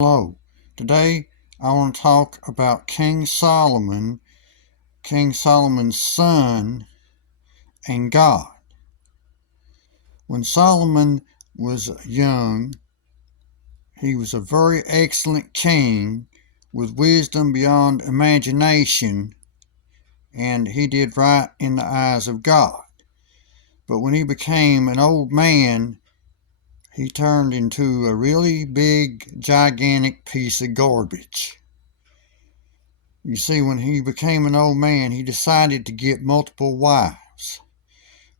Hello. Today I want to talk about King Solomon's son, and God. When Solomon was young, he was a very excellent king with wisdom beyond imagination, and he did right in the eyes of God. But when he became an old man, he turned into a really big, gigantic piece of garbage. You see, when he became an old man, he decided to get multiple wives.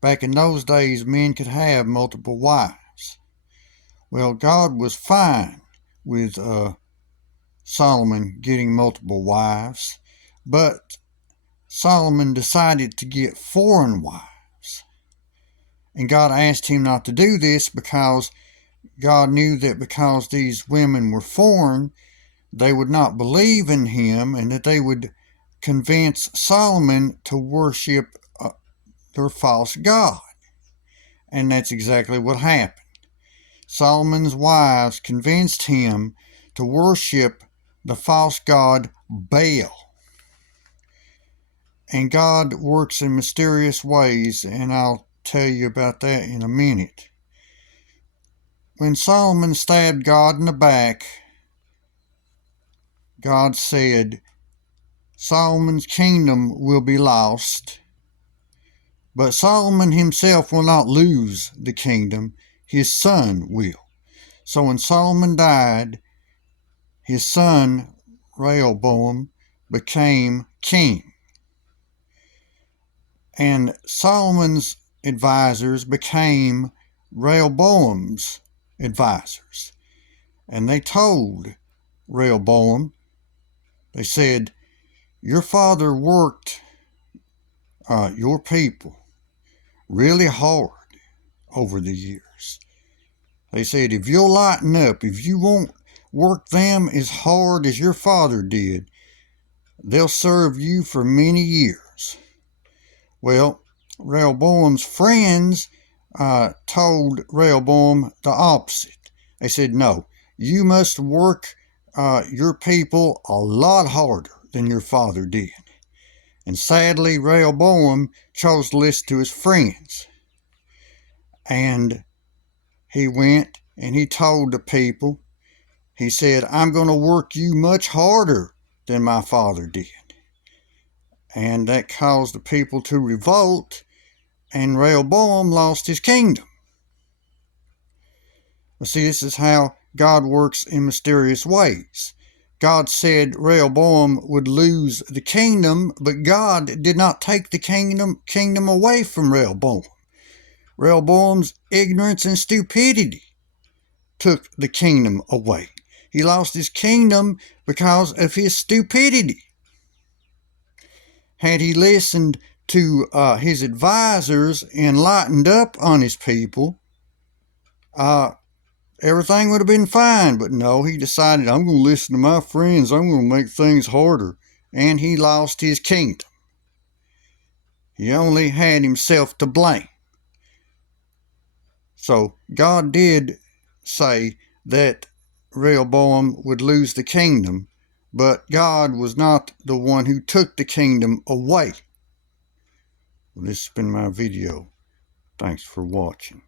Back in those days, men could have multiple wives. Well, God was fine with Solomon getting multiple wives, but Solomon decided to get foreign wives. And God asked him not to do this because God knew that because these women were foreign, they would not believe in him, and that they would convince Solomon to worship their false god. And that's exactly what happened. Solomon's wives convinced him to worship the false god Baal. And God works in mysterious ways, and I'll tell you about that in a minute. When Solomon stabbed God in the back, God said, Solomon's kingdom will be lost, but Solomon himself will not lose the kingdom. His son will. So when Solomon died, his son Rehoboam became king. And Solomon's advisors became Rehoboam's advisors. And they told Rehoboam, they said, your father worked your people really hard over the years. They said, if you'll lighten up, if you won't work them as hard as your father did, they'll serve you for many years. Well, Rehoboam's friends told Rehoboam the opposite. They said, no, you must work your people a lot harder than your father did. And sadly, Rehoboam chose to listen to his friends. And he went and he told the people, he said, I'm going to work you much harder than my father did. And that caused the people to revolt, and Rehoboam lost his kingdom. Well, see, this is how God works in mysterious ways. God said Rehoboam would lose the kingdom, but God did not take the kingdom away from Rehoboam. Rehoboam's ignorance and stupidity took the kingdom away. He lost his kingdom because of his stupidity. Had he listened to his advisors and lightened up on his people, everything would have been fine. But no, he decided, I'm going to listen to my friends. I'm going to make things harder. And he lost his kingdom. He only had himself to blame. So God did say that Rehoboam would lose the kingdom, but God was not the one who took the kingdom away. Well, this has been my video. Thanks for watching.